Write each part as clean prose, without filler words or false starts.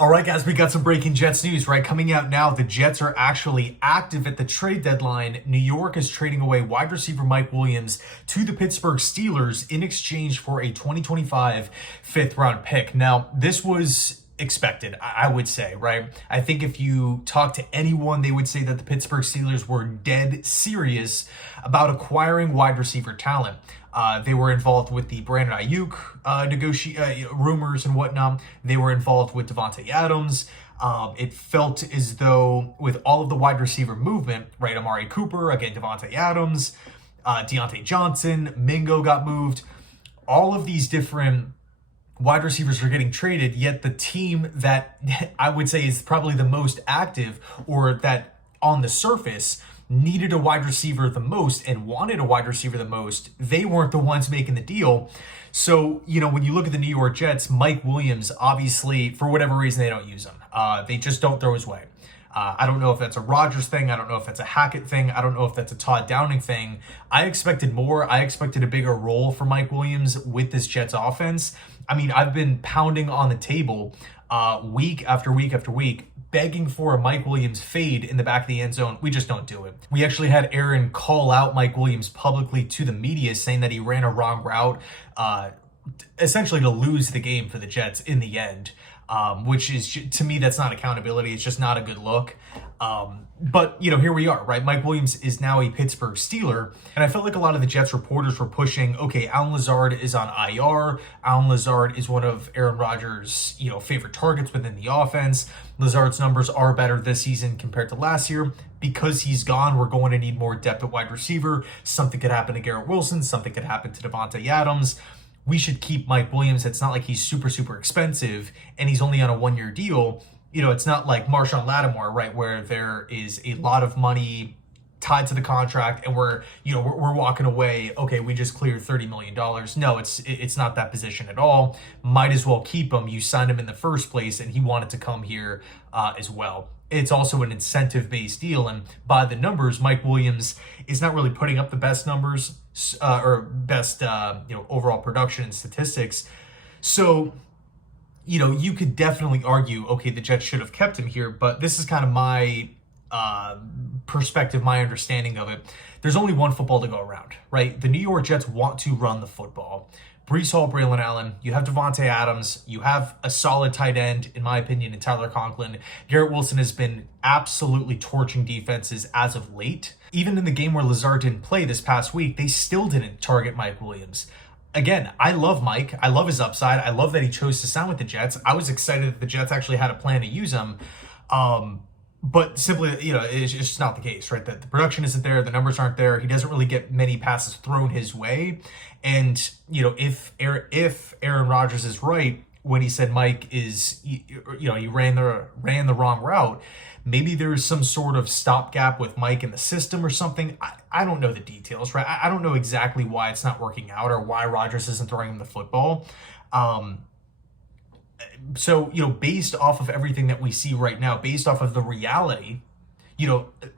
All right, guys, we got some breaking Jets news, right? Coming out now, the Jets are actually active at the trade deadline. New York is trading away wide receiver Mike Williams to the Pittsburgh Steelers in exchange for a 2025 fifth-round pick. Now, this was expected, I would say, right? I think if you talk to anyone, they would say that the Pittsburgh Steelers were dead serious about acquiring wide receiver talent. They were involved with the Brandon Ayuk rumors and whatnot. They were involved with Davante Adams. It felt as though with all of the wide receiver movement, right? Amari Cooper, again, Davante Adams, Deontay Johnson, Mingo got moved. All of these different wide receivers are getting traded, yet the team that I would say is probably the most active, or that on the surface needed a wide receiver the most and wanted a wide receiver the most, they weren't the ones making the deal. So, when you look at the New York Jets, Mike Williams, obviously, for whatever reason, they don't use him. They just don't throw his way. I don't know if that's a Rodgers thing. I don't know if that's a Hackett thing. I don't know if that's a Todd Downing thing. I expected more. I expected a bigger role for Mike Williams with this Jets offense. I mean, I've been pounding on the table week after week after week, begging for a Mike Williams fade in the back of the end zone. We just don't do it. We actually had Aaron call out Mike Williams publicly to the media, saying that he ran a wrong route, essentially to lose the game for the Jets in the end. Which is, to me, that's not accountability. It's just not a good look. But, here we are, right? Mike Williams is now a Pittsburgh Steeler. And I felt like a lot of the Jets reporters were pushing, okay, Allen Lazard is on IR. Allen Lazard is one of Aaron Rodgers', favorite targets within the offense. Lazard's numbers are better this season compared to last year. Because he's gone, we're going to need more depth at wide receiver. Something could happen to Garrett Wilson. Something could happen to Davante Adams. We should keep Mike Williams. It's not like he's super, super expensive and he's only on a one-year deal. It's not like Marshawn Lattimore, right, where there is a lot of money tied to the contract and we're walking away. Okay, we just cleared $30 million. No, it's not that position at all. Might as well keep him. You signed him in the first place and he wanted to come here as well. It's also an incentive-based deal, and by the numbers, Mike Williams is not really putting up the best numbers or best overall production and statistics. So, you could definitely argue, okay, the Jets should have kept him here, but this is kind of my perspective, my understanding of it. There's only one football to go around, right? The New York Jets want to run the football. Breece Hall, Braylon Allen, you have Davante Adams, you have a solid tight end, in my opinion, in Tyler Conklin. Garrett Wilson has been absolutely torching defenses as of late. Even in the game where Lazard didn't play this past week, they still didn't target Mike Williams. Again, I love Mike. I love his upside. I love that he chose to sign with the Jets. I was excited that the Jets actually had a plan to use him. But simply, it's just not the case, right? The production isn't there. The numbers aren't there. He doesn't really get many passes thrown his way. And, if Aaron Rodgers is right when he said Mike is, he ran the wrong route, maybe there's some sort of stopgap with Mike in the system or something. I don't know the details, right? I don't know exactly why it's not working out or why Rodgers isn't throwing him the football. So, based off of everything that we see right now, based off of the reality,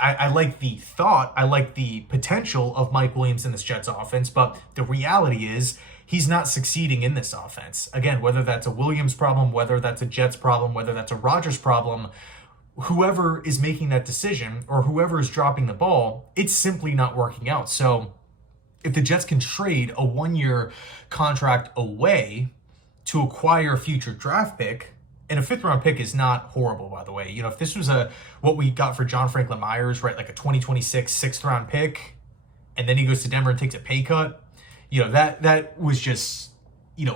I like the thought, I like the potential of Mike Williams in this Jets offense, but the reality is he's not succeeding in this offense. Again, whether that's a Williams problem, whether that's a Jets problem, whether that's a Rodgers problem, whoever is making that decision or whoever is dropping the ball, it's simply not working out. So if the Jets can trade a one-year contract away to acquire a future draft pick, and a fifth-round pick is not horrible, by the way. If this was what we got for John Franklin Myers, right, like a 2026 sixth-round pick, and then he goes to Denver and takes a pay cut, that was just,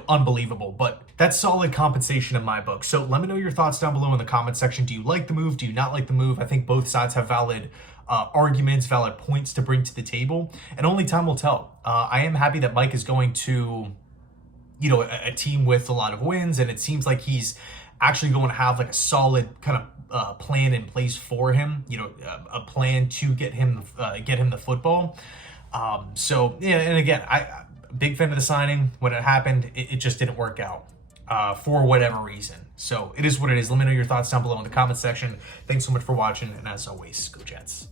unbelievable. But that's solid compensation in my book. So let me know your thoughts down below in the comment section. Do you like the move? Do you not like the move? I think both sides have valid arguments, valid points to bring to the table, and only time will tell. I am happy that Mike is going to, a team with a lot of wins, and it seems like he's actually going to have like a solid kind of plan in place for him, a plan to get him the football. So yeah, and again, I big fan of the signing. When it happened, it just didn't work out for whatever reason. So it is what it is. Let me know your thoughts down below in the comment section. Thanks so much for watching, and as always, go Jets.